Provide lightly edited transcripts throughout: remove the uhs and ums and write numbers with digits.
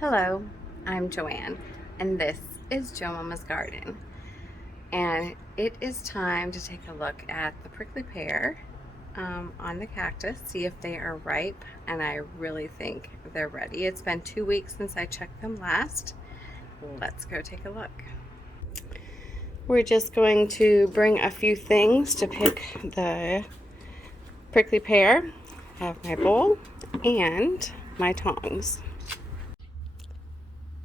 Hello, I'm Joanne, and this is Joe Mama's Garden. And it is time to take a look at the prickly pear on the cactus, see if they are ripe, and I really think they're ready. It's been 2 weeks since I checked them last. Let's go take a look. We're just going to bring a few things to pick the prickly pear. I have my bowl and my tongs.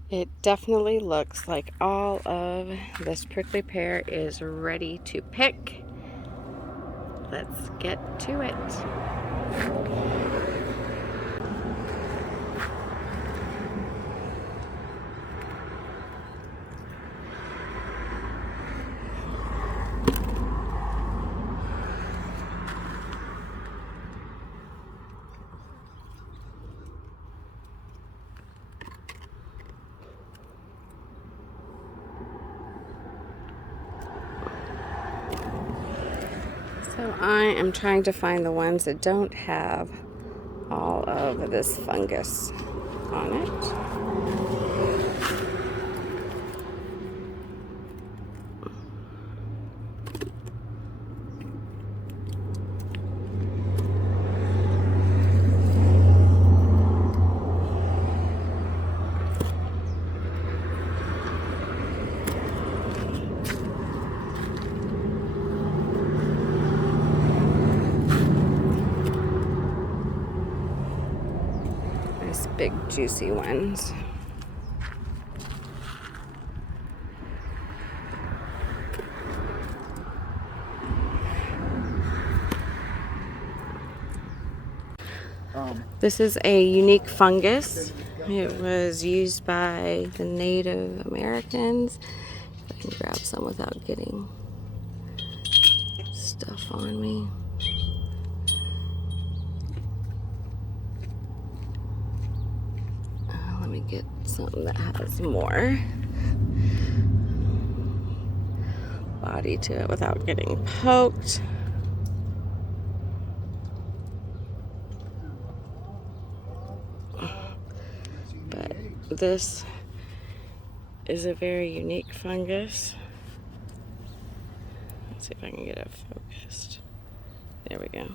It definitely looks like all of this prickly pear is ready to pick. Let's get to it. So I am trying to find the ones that don't have all of this fungus on it. Nice big juicy ones. This is a unique fungus. It was used by the Native Americans. I can grab some without getting stuff on me. Let me get something that has more body to it without getting poked. But this is a very unique fungus. Let's see if I can get it focused. There we go.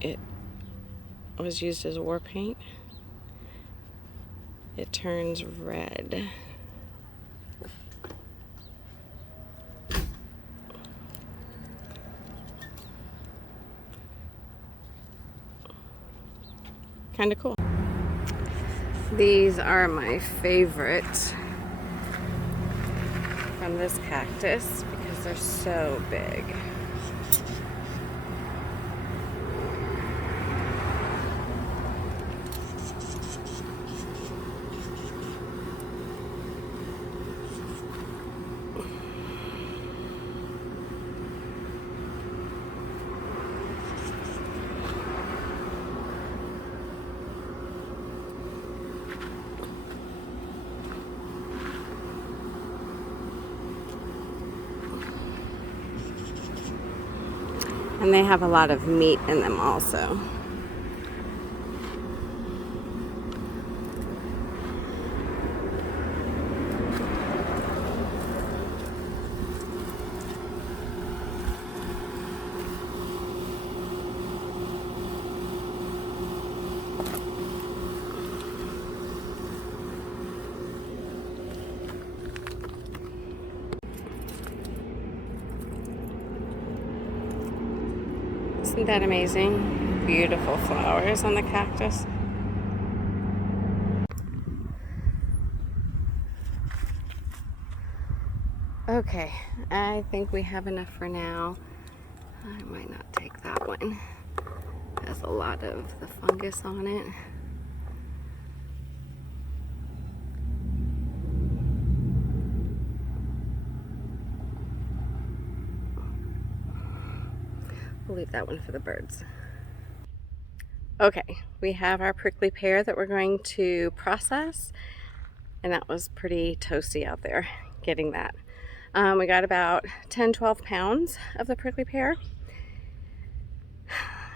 It was used as war paint. It turns red. Kind of cool. These are my favorite from this cactus because they're so big. And they have a lot of meat in them also. Isn't that amazing? Beautiful flowers on the cactus. Okay, I think we have enough for now. I might not take that one. It has a lot of the fungus on it. We'll leave that one for the birds. Okay, we have our prickly pear that we're going to process, and that was pretty toasty out there getting that. We got about 10-12 pounds of the prickly pear.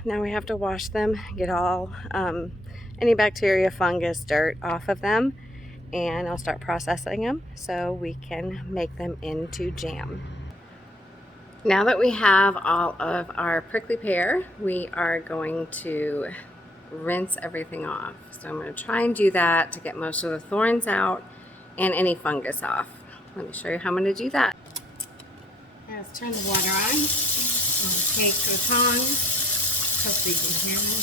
Now we have to wash them, get all any bacteria, fungus, dirt off of them, and I'll start processing them so we can make them into jam. Now that we have all of our prickly pear, we are going to rinse everything off. So I'm going to try and do that to get most of the thorns out and any fungus off. Let me show you how I'm going to do that. Let's turn the water on. I'll take the tongs. Hopefully you can hear me.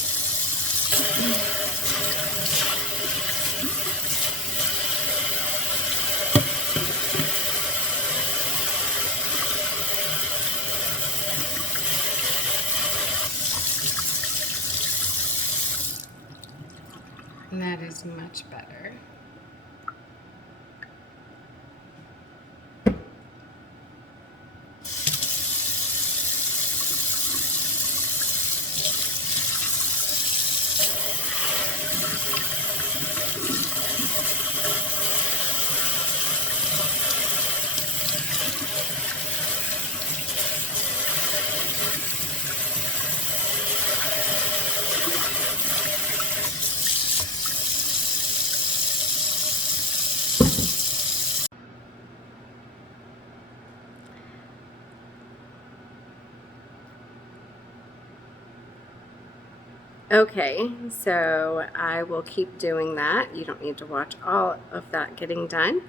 And that is much better. Okay, so I will keep doing that. You don't need to watch all of that getting done.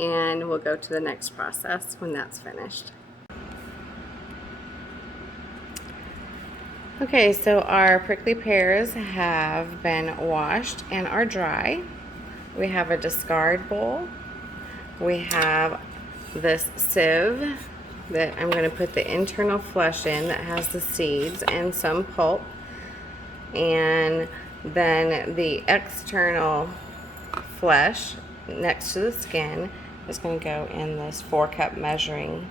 And we'll go to the next process when that's finished. Okay, so our prickly pears have been washed and are dry. We have a discard bowl. We have this sieve that I'm going to put the internal flesh in that has the seeds and some pulp. And then the external flesh next to the skin is going to go in this 4-cup measuring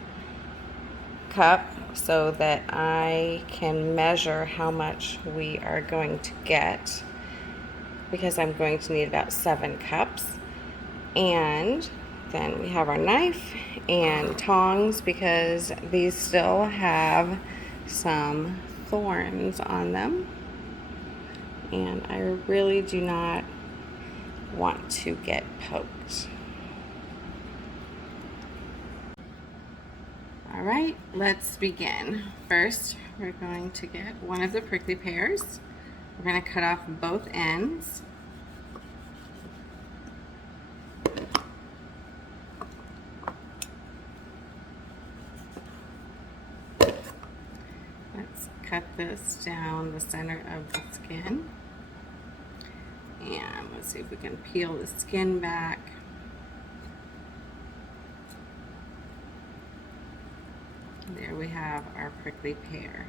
cup so that I can measure how much we are going to get, because I'm going to need about 7 cups. And then we have our knife and tongs because these still have some thorns on them, and I really do not want to get poked. All right, let's begin. First, we're going to get one of the prickly pears. We're going to cut off both ends. Let's cut this down the center of the skin. And let's see if we can peel the skin back. There we have our prickly pear.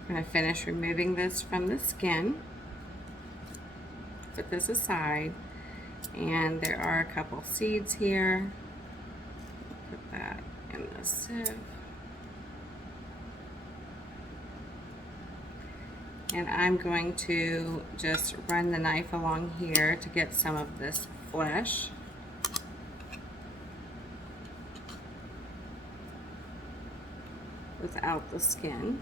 I'm going to finish removing this from the skin. Put this aside. And there are a couple seeds here. Put that in the sieve. And I'm going to just run the knife along here to get some of this flesh. Without the skin.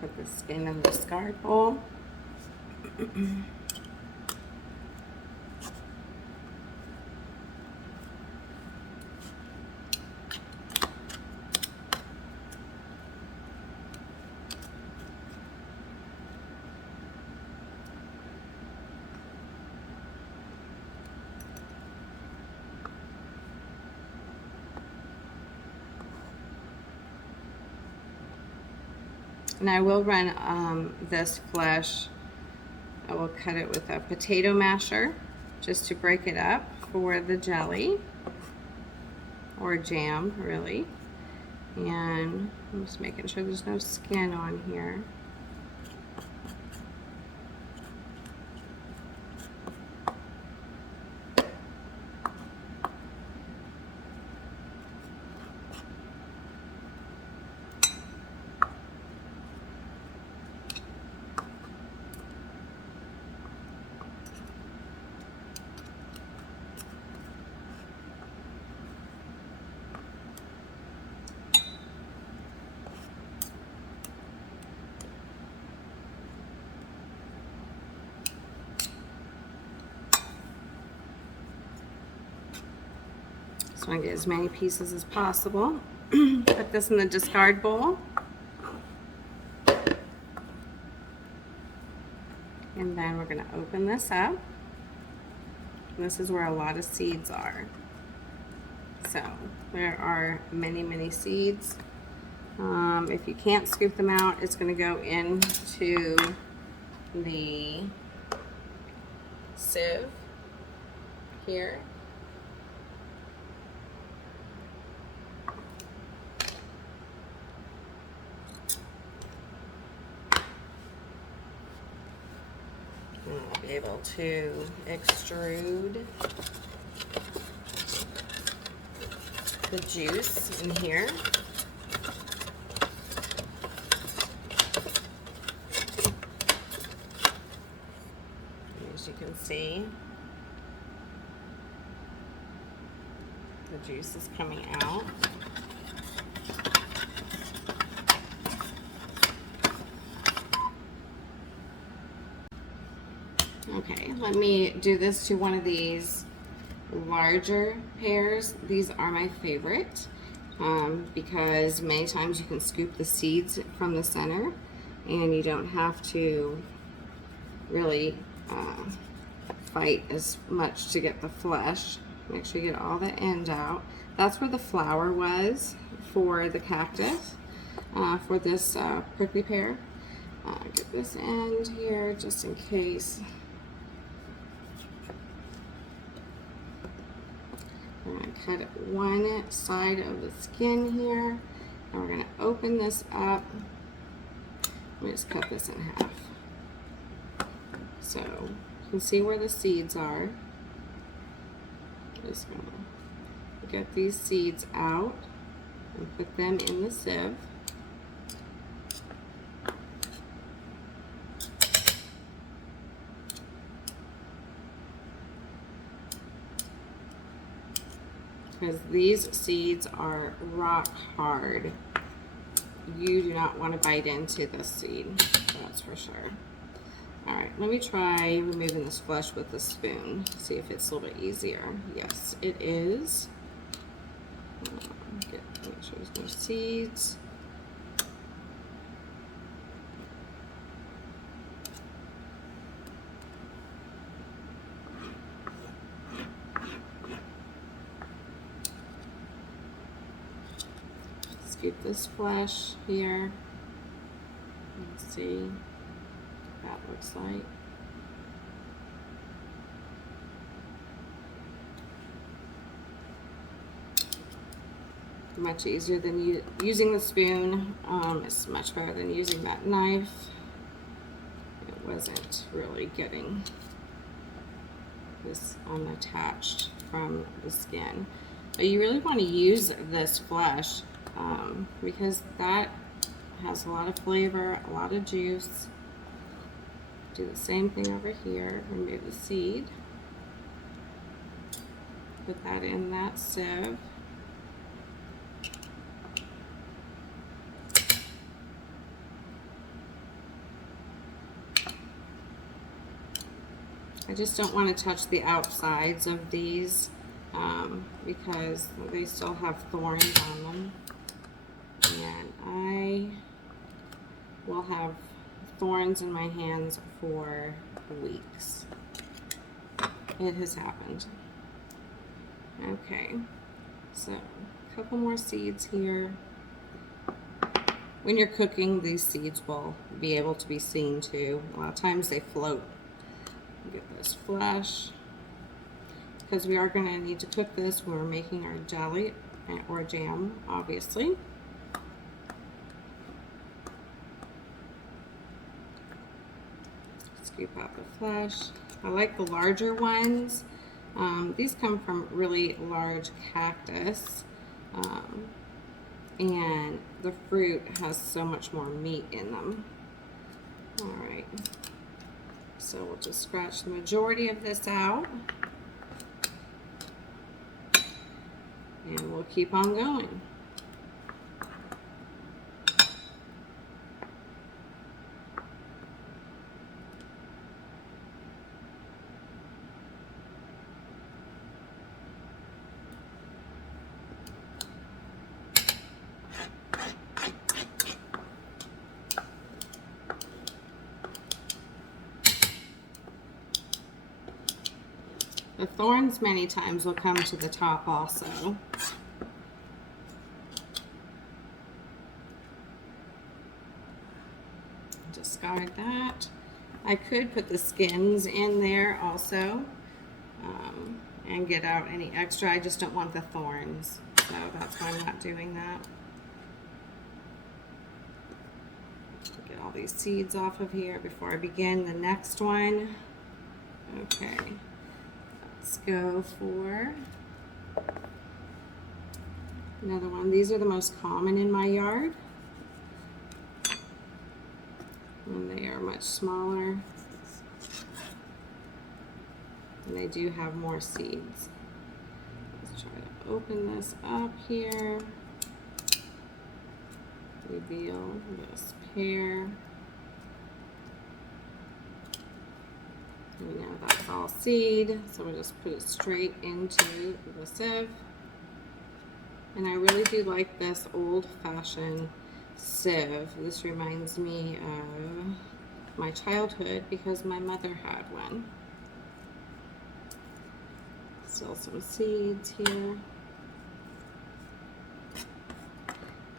Put the skin in the discard bowl. And I will run this flesh, I will cut it with a potato masher just to break it up for the jelly, or jam really. And I'm just making sure there's no skin on here. So I get as many pieces as possible. Put this in the discard bowl. And then we're going to open this up. And this is where a lot of seeds are. So there are many, many seeds. If you can't scoop them out, it's going to go into the sieve here. And I'll be able to extrude the juice in here. As you can see, the juice is coming out. Okay, let me do this to one of these larger pears. These are my favorite because many times you can scoop the seeds from the center and you don't have to really fight as much to get the flesh. Make sure you get all the end out. That's where the flower was for the cactus, for this prickly pear. Get this end here just in case. I'm going to cut one side of the skin here, and we're going to open this up. Let me just cut this in half. So you can see where the seeds are. Just going to get these seeds out and put them in the sieve. Because these seeds are rock hard. You do not want to bite into this seed, that's for sure. All right, let me try removing this flesh with a spoon. See if it's a little bit easier. Yes, it is. Make sure there's no seeds. Scoop this flesh here. Let's see what that looks like. Much easier than using the spoon. It's much better than using that knife. It wasn't really getting this unattached from the skin. But you really want to use this flesh because that has a lot of flavor, a lot of juice. Do the same thing over here. Remove the seed. Put that in that sieve. I just don't want to touch the outsides of these because they still have thorns on them. And I will have thorns in my hands for weeks. It has happened. Okay, so a couple more seeds here. When you're cooking, these seeds will be able to be seen too. A lot of times they float. Get this flesh, because we are going to need to cook this when we're making our jelly or jam, obviously. Scoop out the flesh. I like the larger ones. These come from really large cactus, and the fruit has so much more meat in them. All right. So we'll just scratch the majority of this out. And we'll keep on going. The thorns many times will come to the top also. Discard that. I could put the skins in there also and get out any extra. I just don't want the thorns, so that's why I'm not doing that. Get all these seeds off of here before I begin the next one. Okay, let's go for another one. These are the most common in my yard, and they are much smaller, and they do have more seeds. Let's try to open this up here. Reveal this pear. And now that's all seed, so we'll just put it straight into the sieve. And I really do like this old-fashioned sieve. This reminds me of my childhood because my mother had one. Still some seeds here.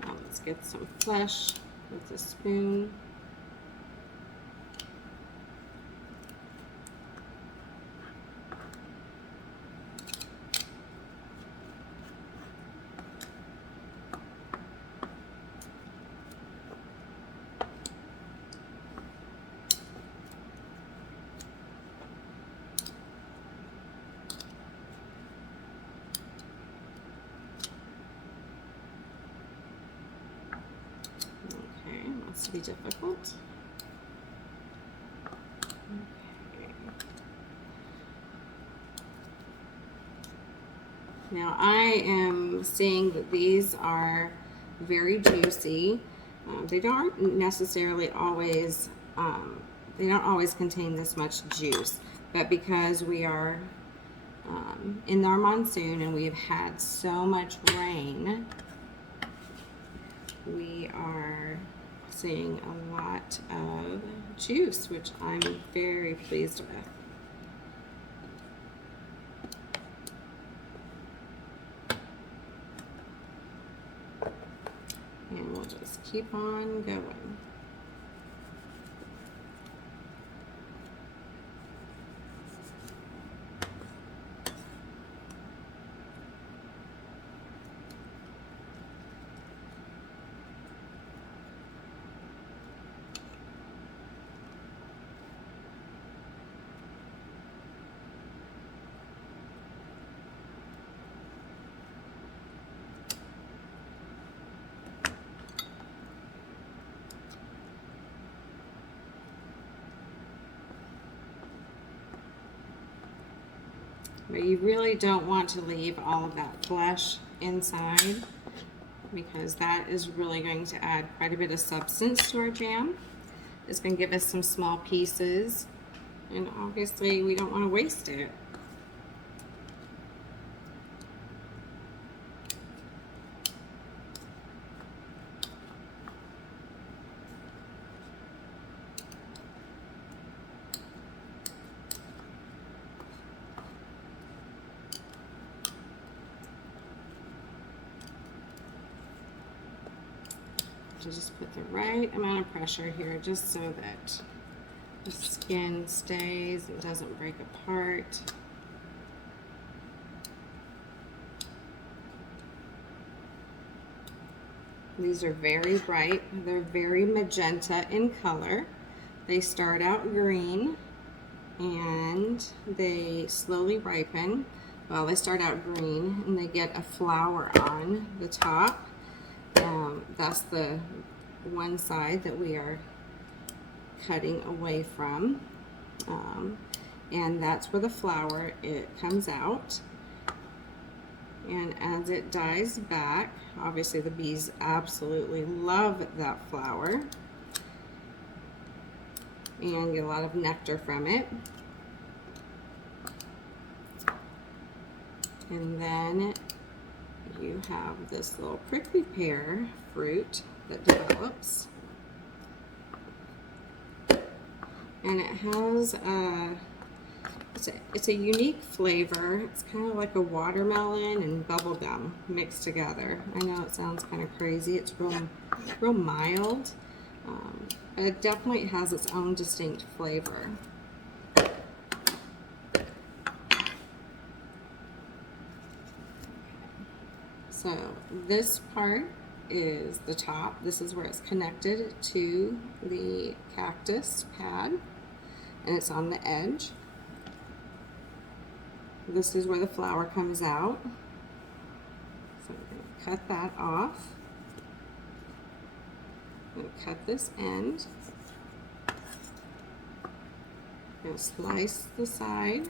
Now let's get some flesh with a spoon. To be difficult. Okay. Now I am seeing that these are very juicy. They don't necessarily always, they don't always contain this much juice, but because we are in our monsoon and we have had so much rain, we are seeing a lot of juice, which I'm very pleased with. And we'll just keep on going. But you really don't want to leave all of that flesh inside because that is really going to add quite a bit of substance to our jam. It's going to give us some small pieces, and obviously we don't want to waste it. To just put the right amount of pressure here just so that the skin stays and doesn't break apart. These are very bright. They're very magenta in color. They start out green and they slowly ripen. Well, they start out green and they get a flower on the top. That's the one side that we are cutting away from, and that's where the flower it comes out. And as it dies back, obviously the bees absolutely love that flower and get a lot of nectar from it. And then you have this little prickly pear fruit that develops, and it has It's a unique flavor. It's kind of like a watermelon and bubble gum mixed together. I know it sounds kind of crazy. It's real mild, but it definitely has its own distinct flavor. So this part is the top. This is where it's connected to the cactus pad, and it's on the edge. This is where the flower comes out. So we're going to cut that off. I'm going to cut this end. I'm going to slice the side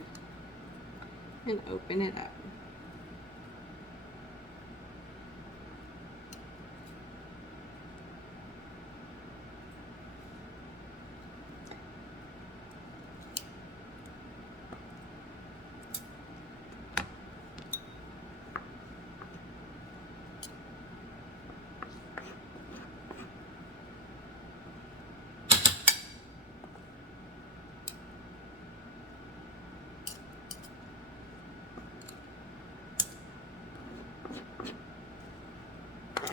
and open it up.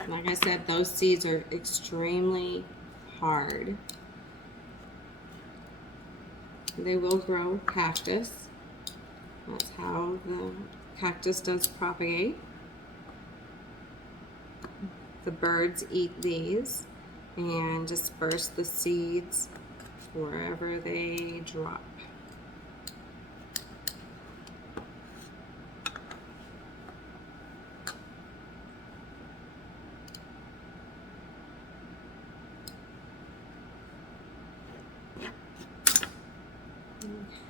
Like I said, those seeds are extremely hard. They will grow cactus. That's how the cactus does propagate. The birds eat these and disperse the seeds wherever they drop.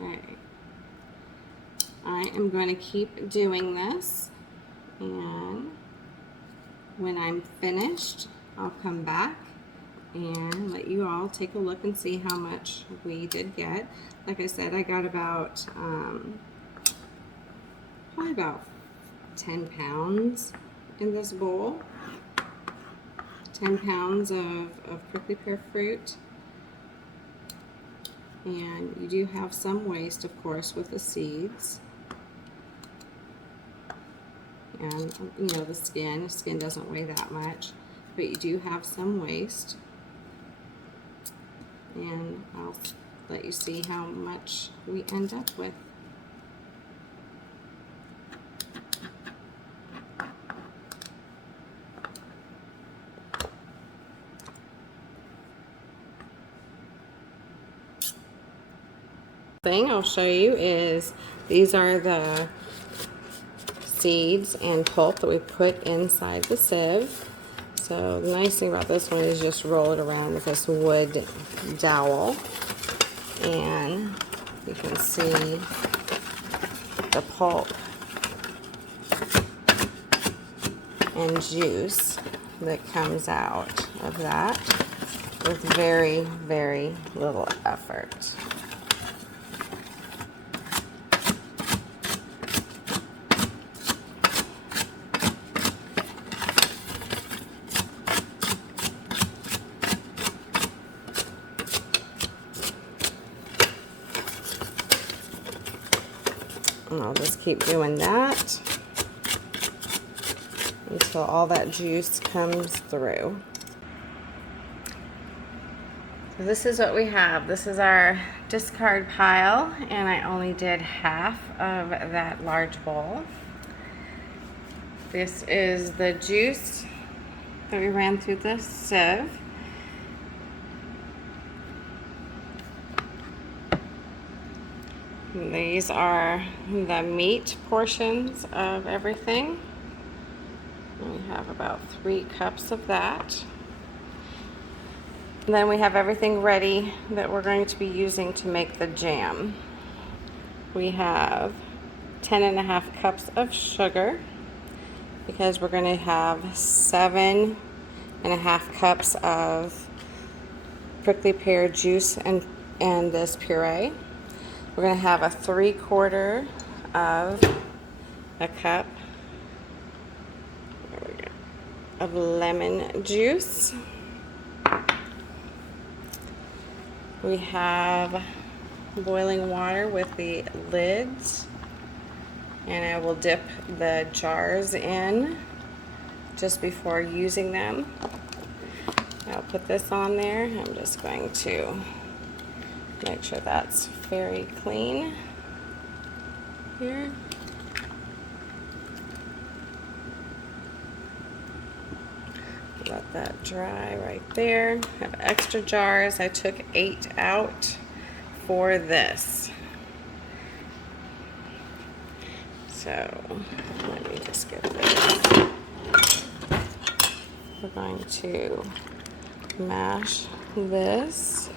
Okay, I am going to keep doing this, and when I'm finished, I'll come back and let you all take a look and see how much we did get. Like I said, I got about probably about 10 pounds in this bowl. 10 pounds of prickly pear fruit. And you do have some waste, of course, with the seeds. And, you know, the skin doesn't weigh that much, but you do have some waste. And I'll let you see how much we end up with. Thing I'll show you is these are the seeds and pulp that we put inside the sieve. So the nice thing about this one is just roll it around with this wood dowel, and you can see the pulp and juice that comes out of that with very, very little effort. And I'll just keep doing that until all that juice comes through. So this is what we have. This is our discard pile, and I only did half of that large bowl. This is the juice that we ran through the sieve. These are the meat portions of everything. We have about 3 cups of that. And then we have everything ready that we're going to be using to make the jam. We have 10.5 cups of sugar, because we're going to have 7.5 cups of prickly pear juice and this puree. We're going to have a 3/4 of a cup of lemon juice. We have boiling water with the lids, and I will dip the jars in just before using them. I'll put this on there. I'm just going to make sure that's very clean here. Let that dry right there. I have extra jars. I took 8 out for this. So let me just get this. We're going to mash this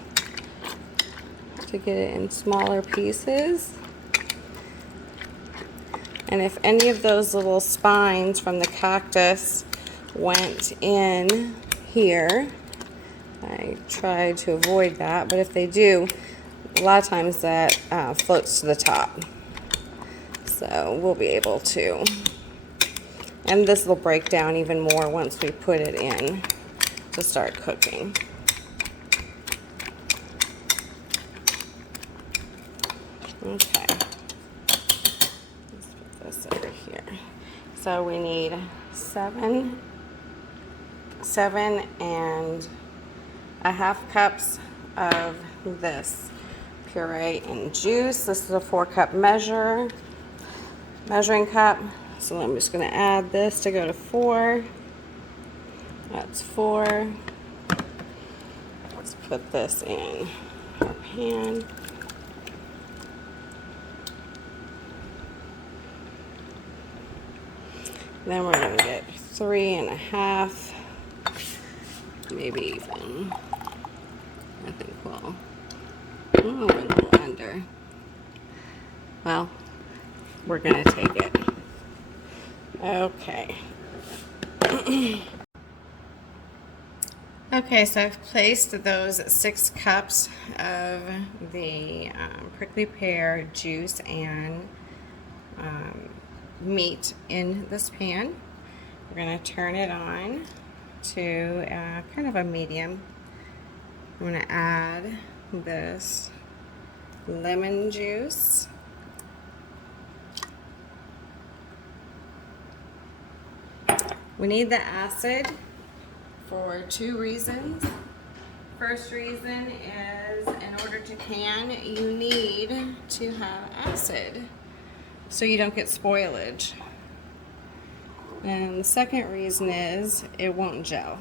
to get it in smaller pieces. And if any of those little spines from the cactus went in here, I try to avoid that, but if they do, a lot of times that floats to the top. So we'll be able to, and this will break down even more once we put it in to start cooking. Okay, let's put this over here. So we need 7 and a half cups of this puree and juice. This is a 4-cup measuring cup. So I'm just going to add this to go to 4. That's 4. Let's put this in our pan. Then we're going to get 3.5, maybe even, I think we're a little under. Well, we're going to take it. Okay. Okay, so I've placed those 6 cups of the prickly pear juice and meat in this pan. We're going to turn it on to kind of a medium. I'm going to add this lemon juice. We need the acid for 2 reasons. First reason is in order to can, you need to have acid so you don't get spoilage. And the second reason is it won't gel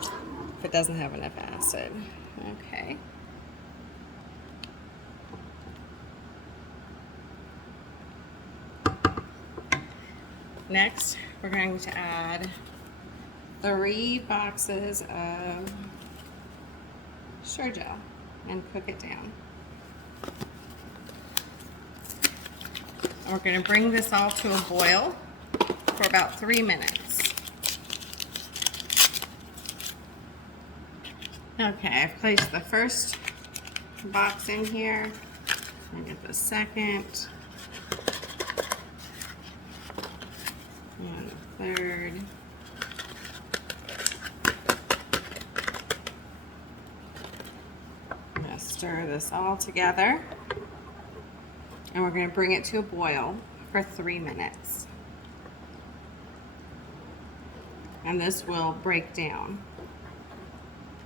if it doesn't have enough acid. Okay. Next, we're going to add 3 boxes of Sure-Gel and cook it down. We're going to bring this all to a boil for about 3 minutes. Okay, I've placed the first box in here. I'll get the second and the third. I'm going to stir this all together. And we're going to bring it to a boil for 3 minutes. And this will break down.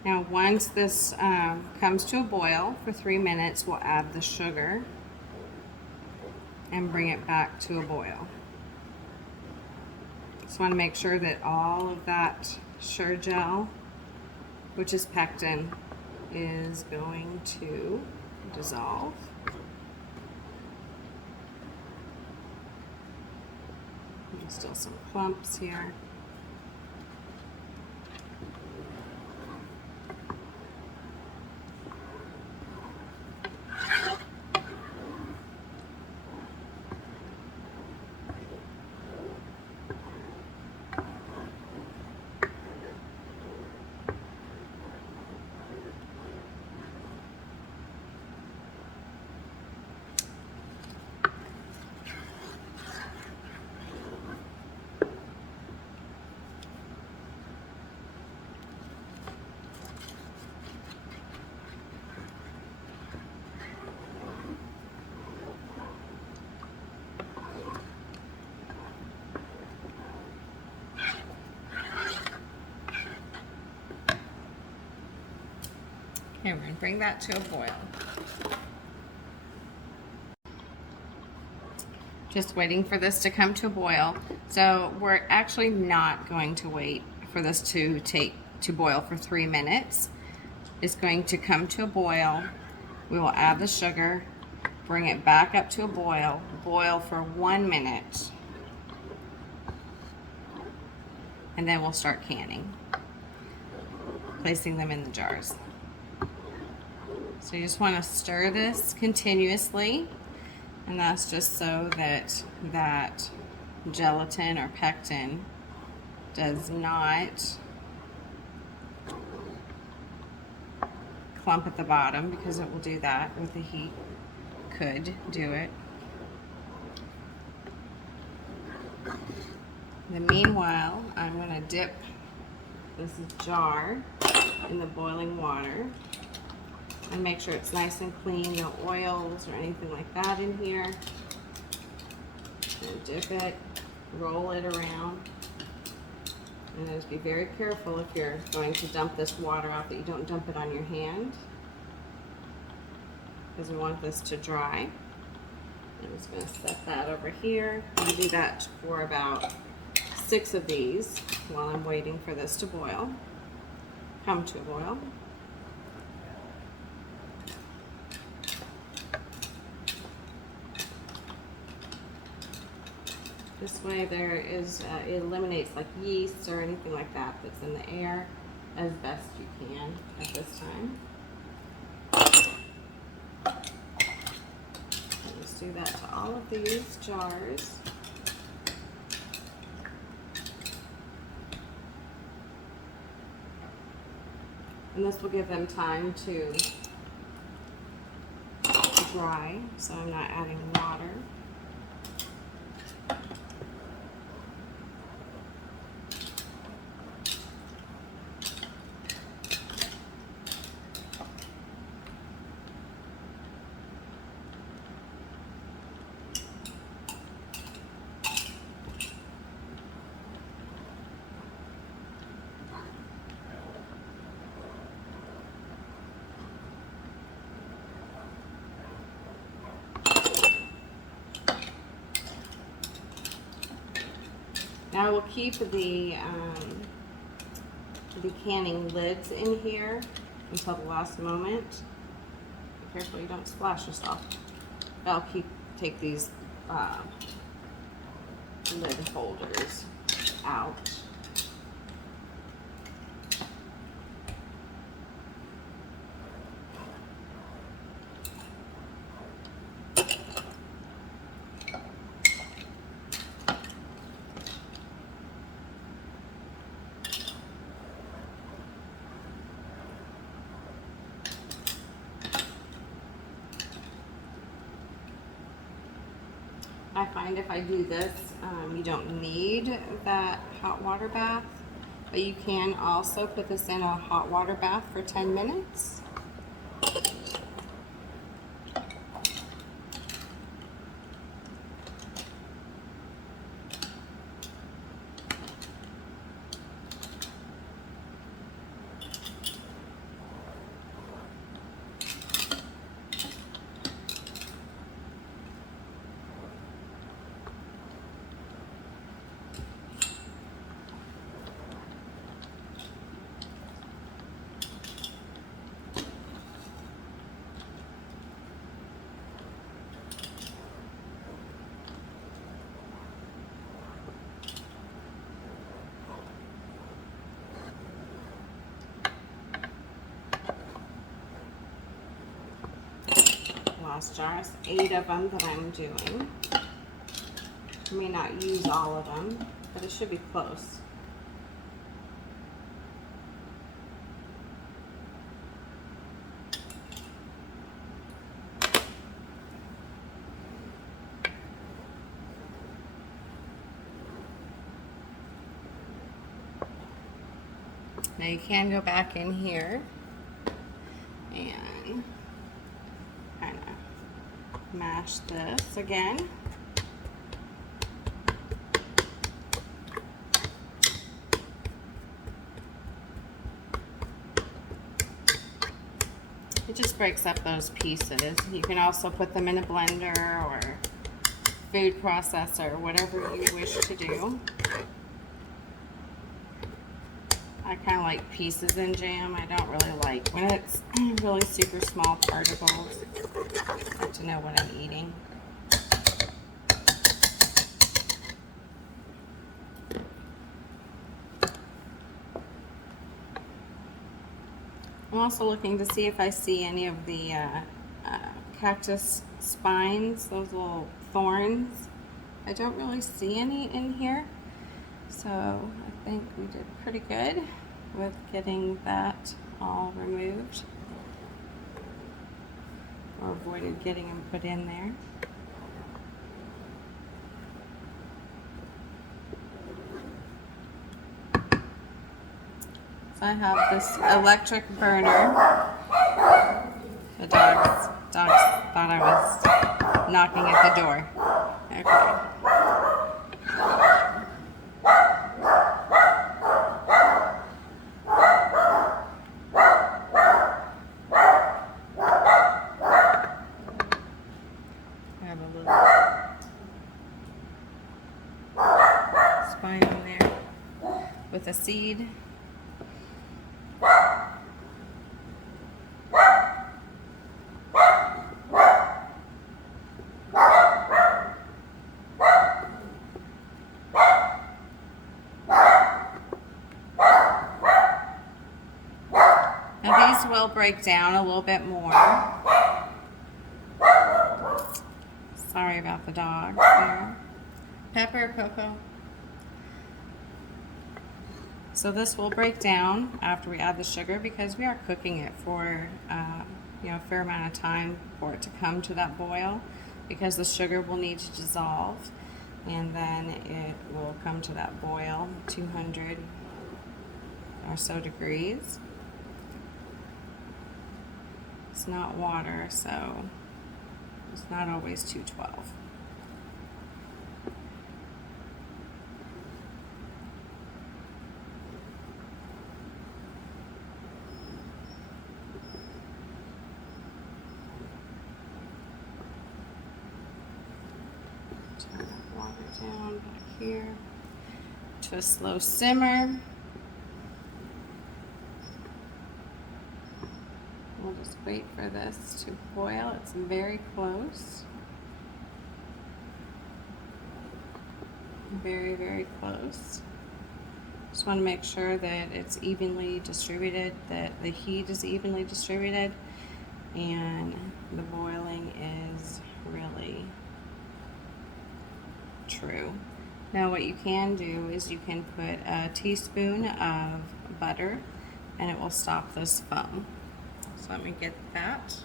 Now once this comes to a boil for 3 minutes, we'll add the sugar and bring it back to a boil. Just want to make sure that all of that Sure-Gel, which is pectin, is going to dissolve. There's still some clumps here. Okay, we're going to bring that to a boil. Just waiting for this to come to a boil. So we're actually not going to wait for this to boil for 3 minutes. It's going to come to a boil. We will add the sugar, bring it back up to a boil, boil for 1 minute, and then we'll start canning, placing them in the jars. So you just want to stir this continuously, and that's just so that that gelatin or pectin does not clump at the bottom, because it will do that with the heat. Could do it. In the meanwhile, I'm going to dip this jar in the boiling water and make sure it's nice and clean, no oils or anything like that in here. And dip it, roll it around, and just be very careful if you're going to dump this water out that you don't dump it on your hand, because we want this to dry. I'm just going to set that over here and do that for about 6 of these while I'm waiting for this to boil, come to a boil. This way there is, it eliminates like yeast or anything like that that's in the air as best you can at this time. Let's do that to all of these jars. And this will give them time to dry, so I'm not adding water. Now we'll keep the canning lids in here until the last moment. Be careful you don't splash yourself. I'll take these lid holders out. I find if I do this, you don't need that hot water bath, but you can also put this in a hot water bath for 10 minutes. Jars, 8 of them that I'm doing. I may not use all of them, but it should be close. Now you can go back in here and kind of mash this again. It just breaks up those pieces. You can also put them in a blender or food processor, whatever you wish to do. I kind of like pieces in jam. I don't really like when it's really super small particles. I like to know what I'm eating. I'm also looking to see if I see any of the cactus spines, those little thorns. I don't really see any in here, so I think we did pretty good with getting that all removed, or avoided getting them put in there. So I have this electric burner. The dogs thought I was knocking at the door. Okay. I have a little spine in there with a seed. Now these will break down a little bit more. Sorry about the dog there. Pepper, Coco. So this will break down after we add the sugar because we are cooking it for a fair amount of time for it to come to that boil, because the sugar will need to dissolve and then it will come to that boil, 200 or so degrees. It's not water, so it's not always 212. Turn that water down back here to a slow simmer. We'll just wait for this to boil. It's very close. Very, very close. Just want to make sure that it's evenly distributed, that the heat is evenly distributed, and the boiling is really true. Now what you can do is you can put a teaspoon of butter and it will stop this foam. So let me get that.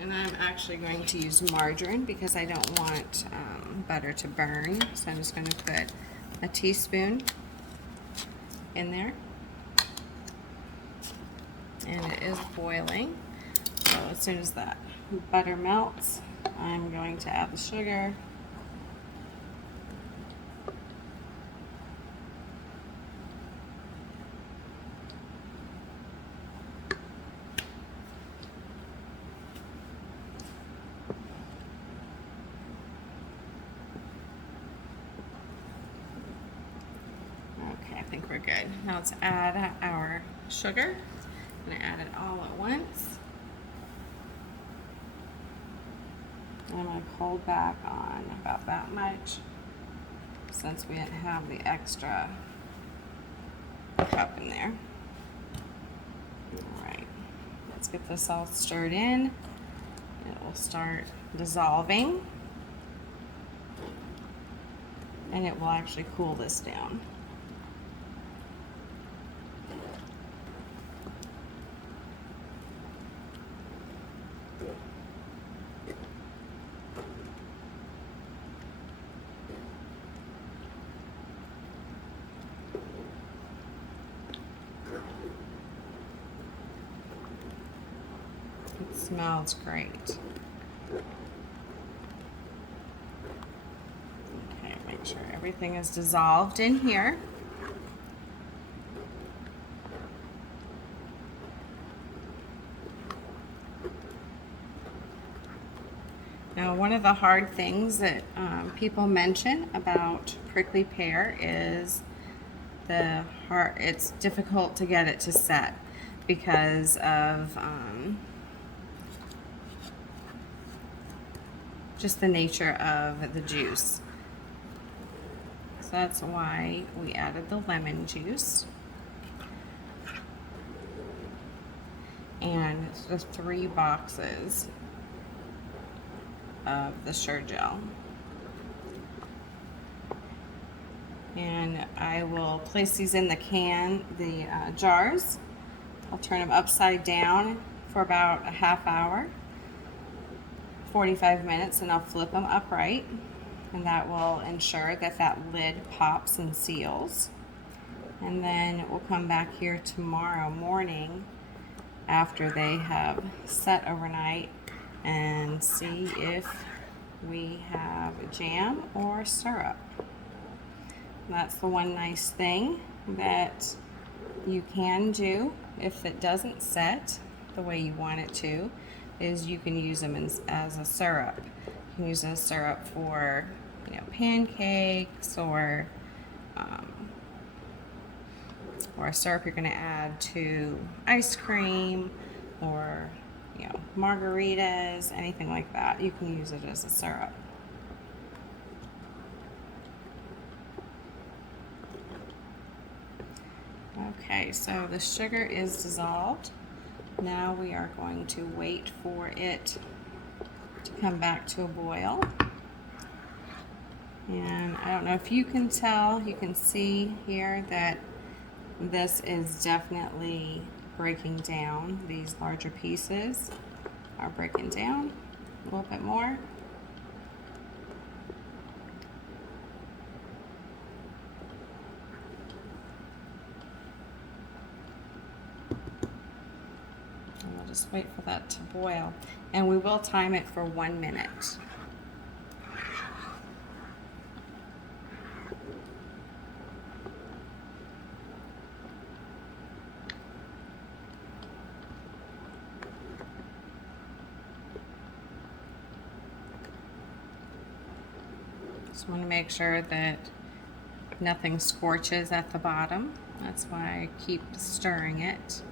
And I'm actually going to use margarine because I don't want butter to burn. So I'm just going to put a teaspoon in there. And it is boiling. So as soon as that butter melts, I'm going to add the sugar. I think we're good. Now let's add our sugar. I'm going to add it all at once. And I'm going to hold back on about that much since we didn't have the extra cup in there. Alright, let's get this all stirred in. It will start dissolving. And it will actually cool this down. Smells great. Okay, make sure everything is dissolved in here. Now, one of the hard things that people mention about prickly pear is it's difficult to get it to set because of just the nature of the juice. So that's why we added the lemon juice. And the 3 boxes of the Sure Gel. And I will place these in the jars. I'll turn them upside down for about a half hour, 45 minutes, and I'll flip them upright. And that will ensure that that lid pops and seals. And then we'll come back here tomorrow morning after they have set overnight and see if we have jam or syrup. That's the one nice thing that you can do if it doesn't set the way you want it to, is you can use them as a syrup. You can use a syrup for, you know, pancakes or a syrup you're going to add to ice cream or, you know, margaritas, anything like that. You can use it as a syrup. Okay, so the sugar is dissolved. Now we are going to wait for it to come back to a boil. And I don't know if you can tell, you can see here that this is definitely breaking down. These larger pieces are breaking down a little bit more. And we'll just wait for that to boil. And we will time it for 1 minute. Just want to make sure that nothing scorches at the bottom. That's why I keep stirring it.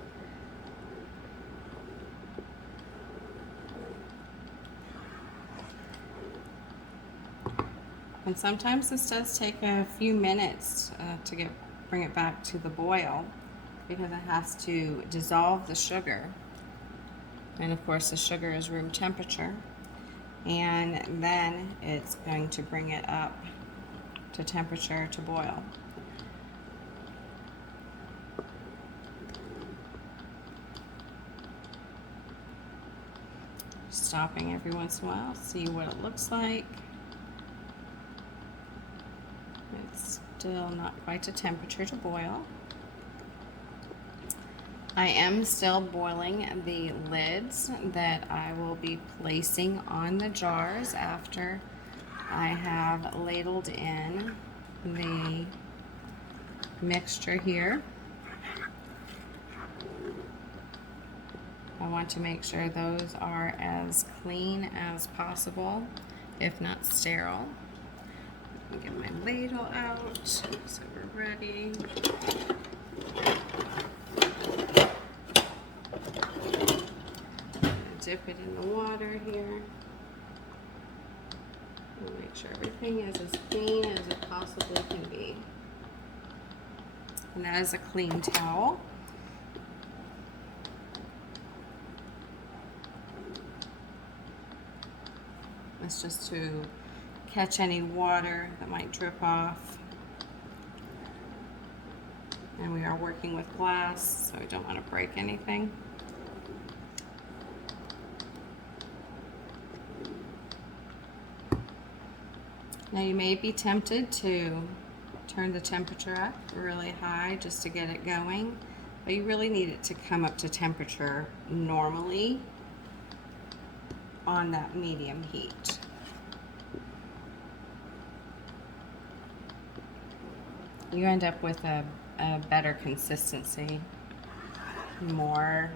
And sometimes this does take a few minutes to bring it back to the boil, because it has to dissolve the sugar. And of course the sugar is room temperature. And then it's going to bring it up to temperature to boil. Stopping every once in a while, see what it looks like. It's still not quite to temperature to boil. I am still boiling the lids that I will be placing on the jars after I have ladled in the mixture here. I want to make sure those are as clean as possible, if not sterile. Let me get my ladle out so we're ready. Dip it in the water here. We'll make sure everything is as clean as it possibly can be. And that is a clean towel. It's just to catch any water that might drip off. And we are working with glass, so we don't want to break anything. Now you may be tempted to turn the temperature up really high just to get it going, but you really need it to come up to temperature normally on that medium heat. You end up with a better consistency, more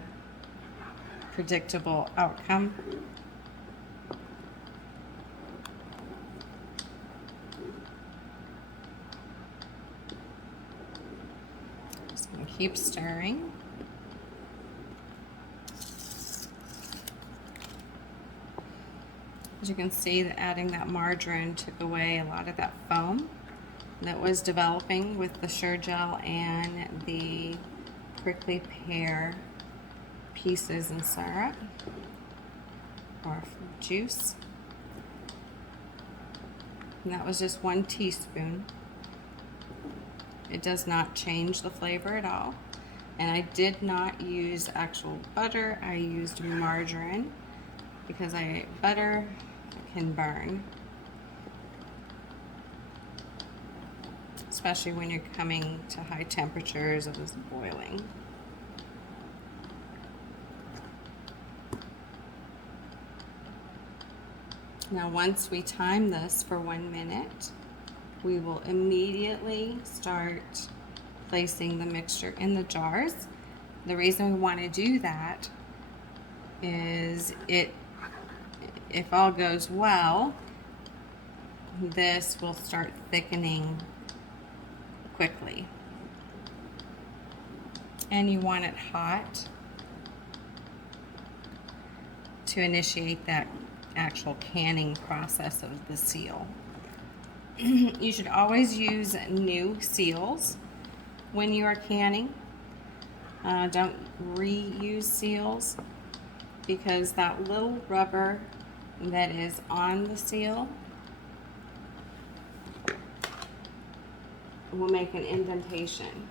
predictable outcome. Just gonna keep stirring. As you can see, that adding that margarine took away a lot of that foam that was developing with the Sure Gel and the prickly pear pieces and syrup or juice. And that was just 1 teaspoon. It does not change the flavor at all. And I did not use actual butter, I used margarine because butter can burn, especially when you're coming to high temperatures of this boiling. Now once we time this for 1 minute, we will immediately start placing the mixture in the jars. The reason we want to do that is if all goes well, this will start thickening quickly. And you want it hot to initiate that actual canning process of the seal. You should always use new seals when you are canning. Don't reuse seals, because that little rubber that is on the seal will make an indentation.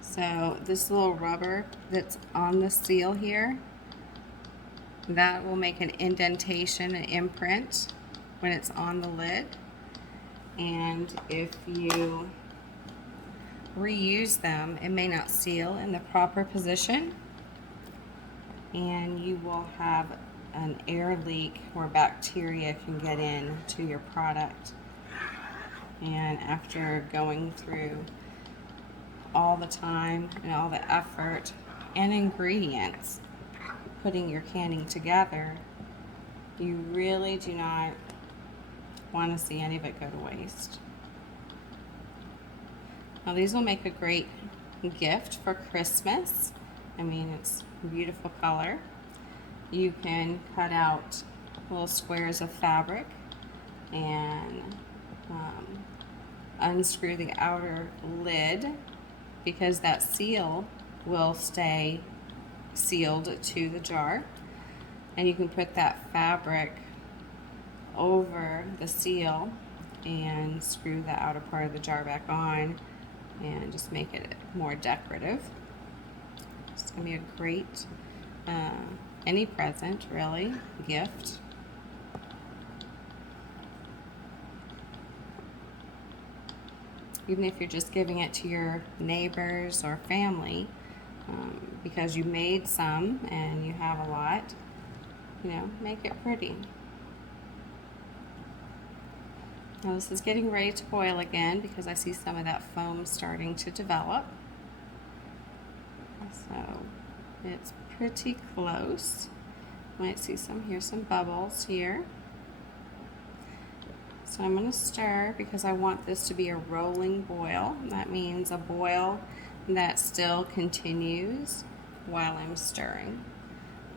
So this little rubber that's on the seal here, that will make an indentation, an imprint when it's on the lid. And if you reuse them, it may not seal in the proper position, and you will have an air leak where bacteria can get into your product. And after going through all the time and all the effort and ingredients putting your canning together, you really do not want to see any of it go to waste. Now these will make a great gift for Christmas. I mean, it's a beautiful color. You can cut out little squares of fabric and unscrew the outer lid, because that seal will stay sealed to the jar. And you can put that fabric over the seal and screw the outer part of the jar back on and just make it more decorative. It's going to be a great any present, really, gift. Even if you're just giving it to your neighbors or family, because you made some and you have a lot, you know, make it pretty. Now this is getting ready to boil again because I see some of that foam starting to develop. So it's pretty close. Might see some bubbles here. So I'm going to stir because I want this to be a rolling boil. That means a boil that still continues while I'm stirring,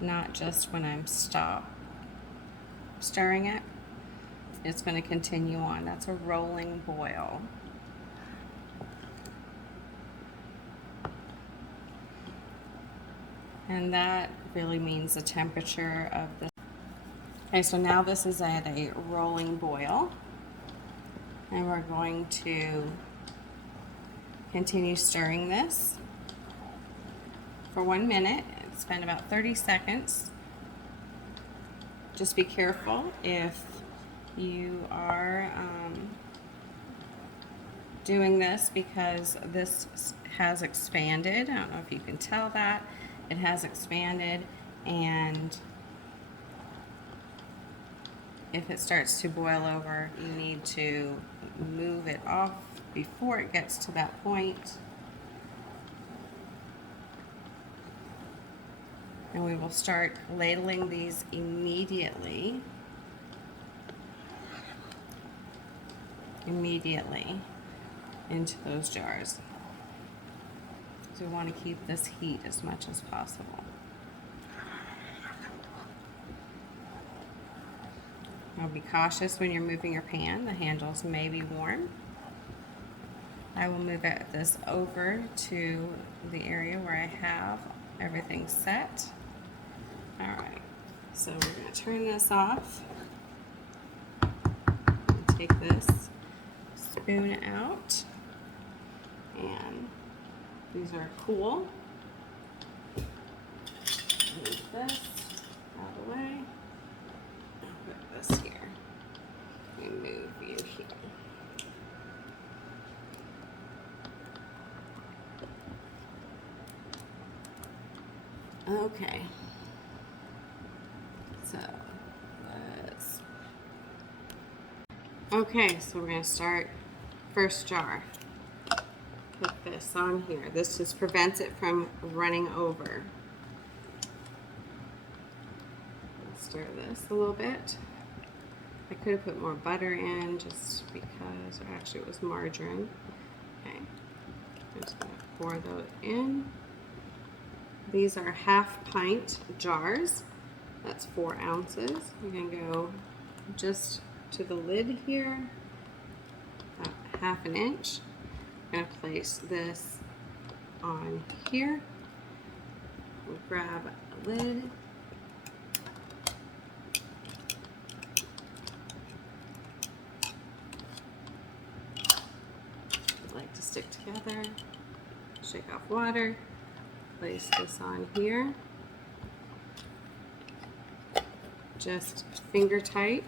not just when I'm stopped stirring it. It's going to continue on. That's a rolling boil. And that really means the temperature of the... Okay, so now this is at a rolling boil. And we're going to continue stirring this for 1 minute. Spend about 30 seconds. Just be careful if you are doing this, because this has expanded. I don't know if you can tell that. It has expanded, And if it starts to boil over, you need to move it off before it gets to that point. And we will start ladling these immediately into those jars. So we want to keep this heat as much as possible. Now be cautious when you're moving your pan. The handles may be warm. I will move this over to the area where I have everything set. All right, so we're going to turn this off. Take this spoon out, and these are cool. Move this out of the way. I'll put this here. And move you here. Okay. So let's. Okay, so we're going to start first jar. Put this on here. This just prevents it from running over. Let's stir this a little bit. I could have put more butter in just because, or actually it was margarine. Okay, I'm just going to pour those in. These are 1/2 pint jars. That's 4 ounces. You're going to go just to the lid here, about 1/2 inch. I'm going to place this on here. We'll grab a lid. They like to stick together. Shake off water. Place this on here. Just finger tight.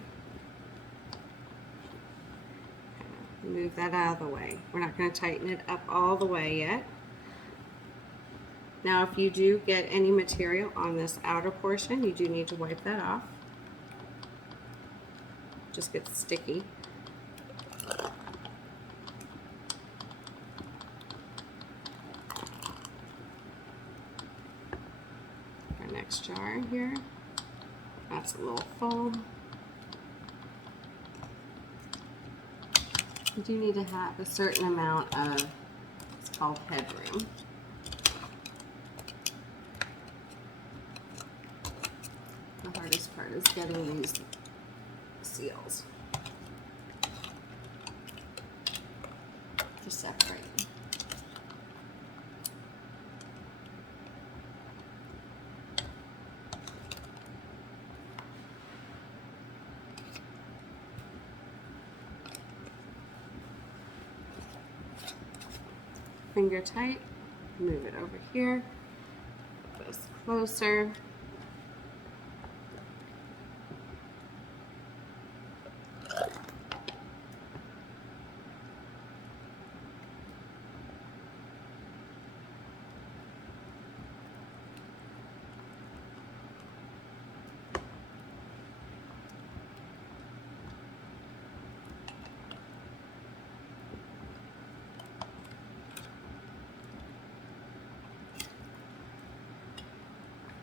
Move that out of the way. We're not going to tighten it up all the way yet. Now, if you do get any material on this outer portion, you do need to wipe that off. Just gets sticky. Our next jar here. That's a little full. You do need to have a certain amount of, it's called headroom. The hardest part is getting these seals to separate. Finger tight, move it over here, put this closer.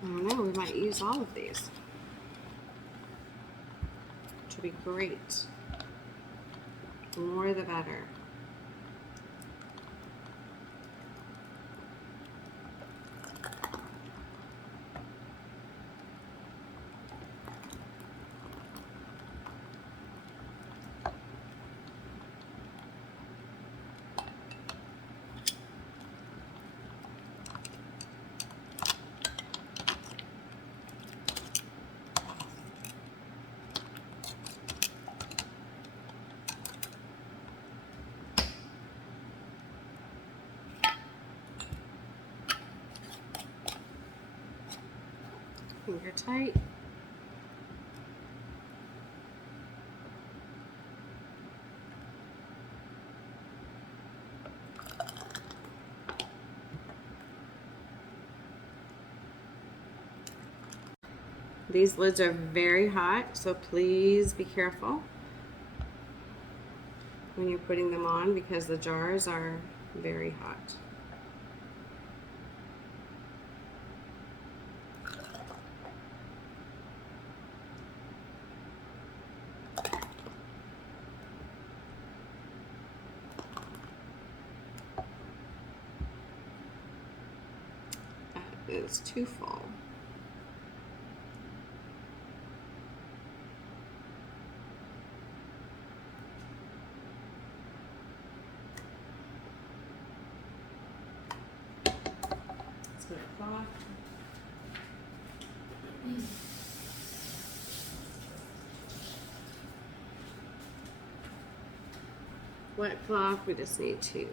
I don't know, we might use all of these, which would be great. The more the better. Finger tight. These lids are very hot, so please be careful when you're putting them on because the jars are very hot. That is too full. Cloth. Wet cloth, we just need to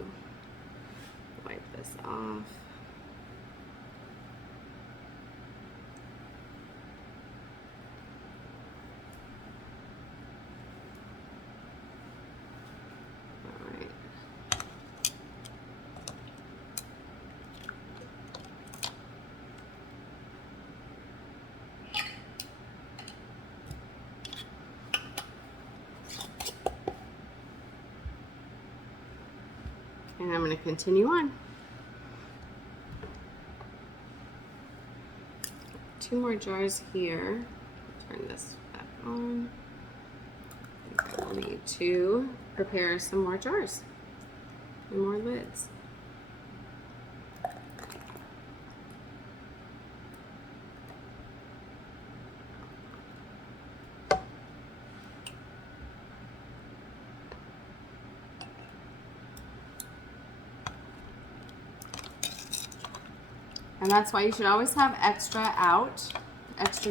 wipe this off. And I'm going to continue on. 2 more jars here. Turn this back on. I think I will need to prepare some more jars and more lids. And that's why you should always have extra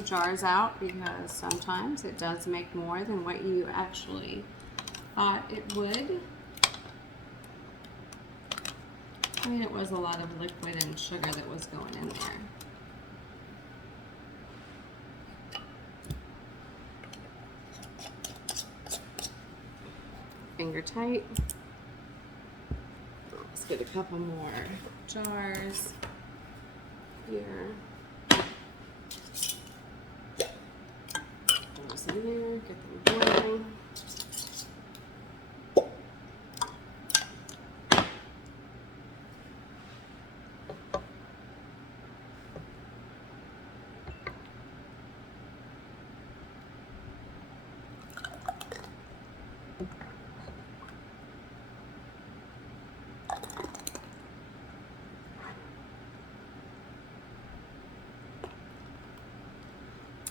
jars out, because sometimes it does make more than what you actually thought it would. I mean, it was a lot of liquid and sugar that was going in there. Finger tight. Let's get a couple more jars here. Those in there, get them boiling.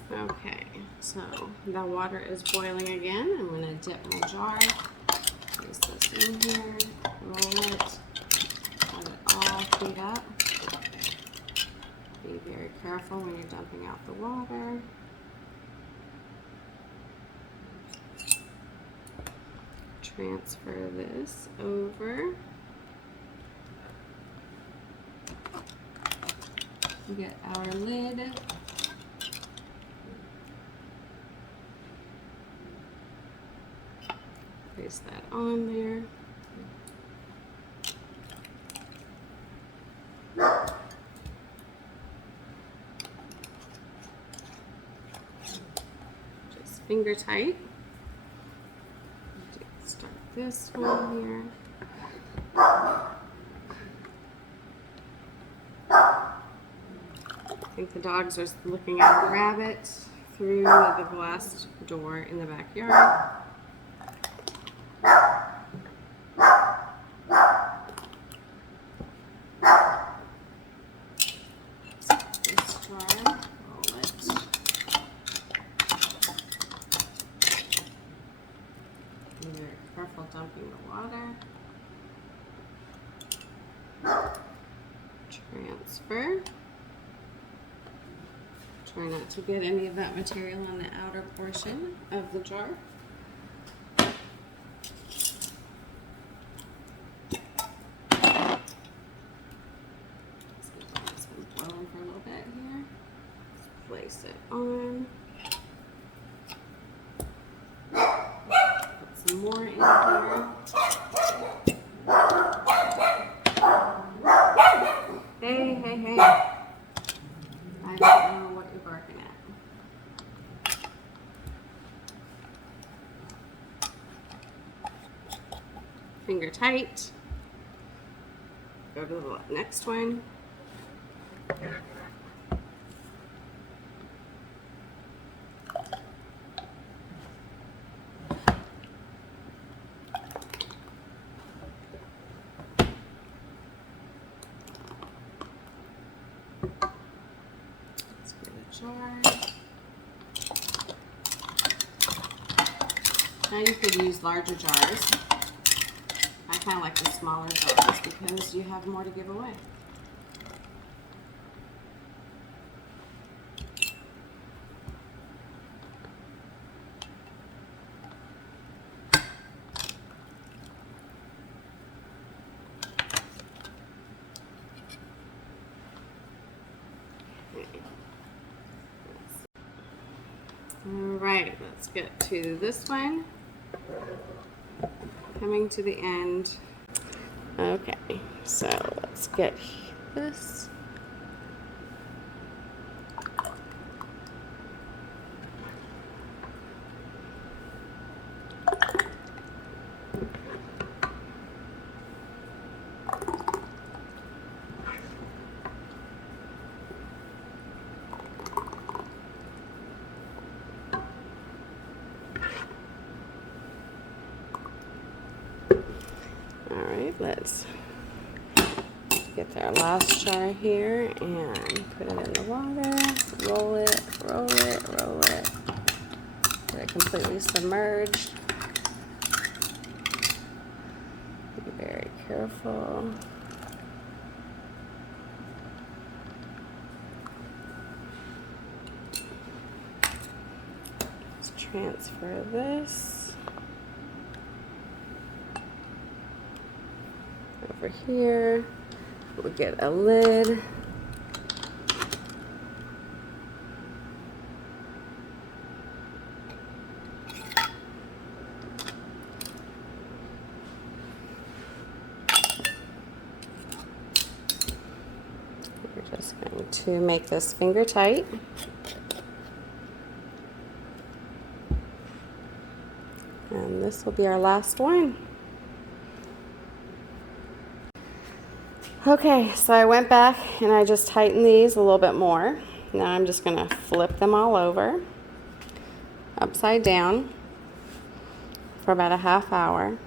Okay, so the water is boiling again. I'm going to dip my jar, place this in here, roll it, let it all heat up. Be very careful when you're dumping out the water. Transfer this over. We get our lid. Place that on there. Just finger tight. Start this one here. I think the dogs are looking at the rabbit through the glass door in the backyard. Careful dumping the water. Transfer. Try not to get any of that material on the outer portion of the jar. It's been boiling for a little bit here. Let's place it on. Put some more in here. Hey. I don't know what you're barking at. finger tight. Go to the next one. Let's get a jar. Now you could use larger jars. I kind of like the smaller jars because you have more to give away. Alright, let's get to this one. Coming to the end. Okay, so let's get this. Alright, let's get our last jar here and put it in the water. Roll it, roll it, roll it. Get it completely submerged. Be very careful. Let's transfer this over here. We'll get a lid. We're just going to make this finger tight. And this will be our last one. Okay, so I went back and I just tightened these a little bit more. Now I'm just going to flip them all over, upside down, for about a half hour.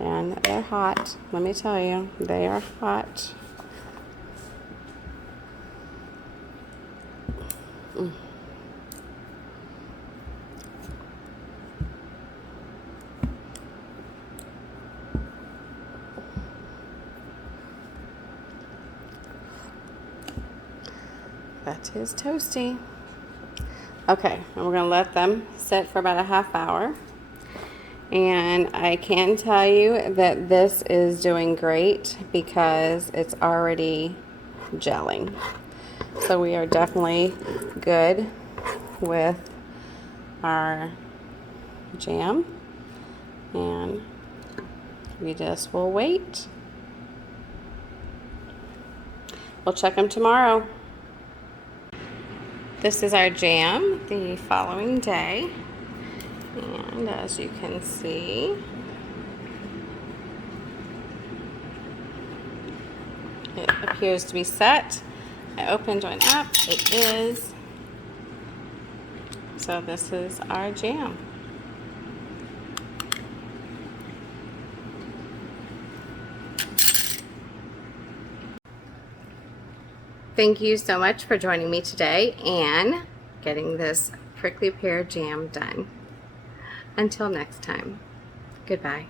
And they're hot, let me tell you, they are hot. That is toasty. Okay, and we're gonna let them sit for about a half hour. And I can tell you that this is doing great because it's already gelling. So we are definitely good with our jam. And we just will wait. We'll check them tomorrow. This is our jam the following day, and as you can see, it appears to be set. I opened one up, it is. So this is our jam. Thank you so much for joining me today and getting this prickly pear jam done. Until next time, goodbye.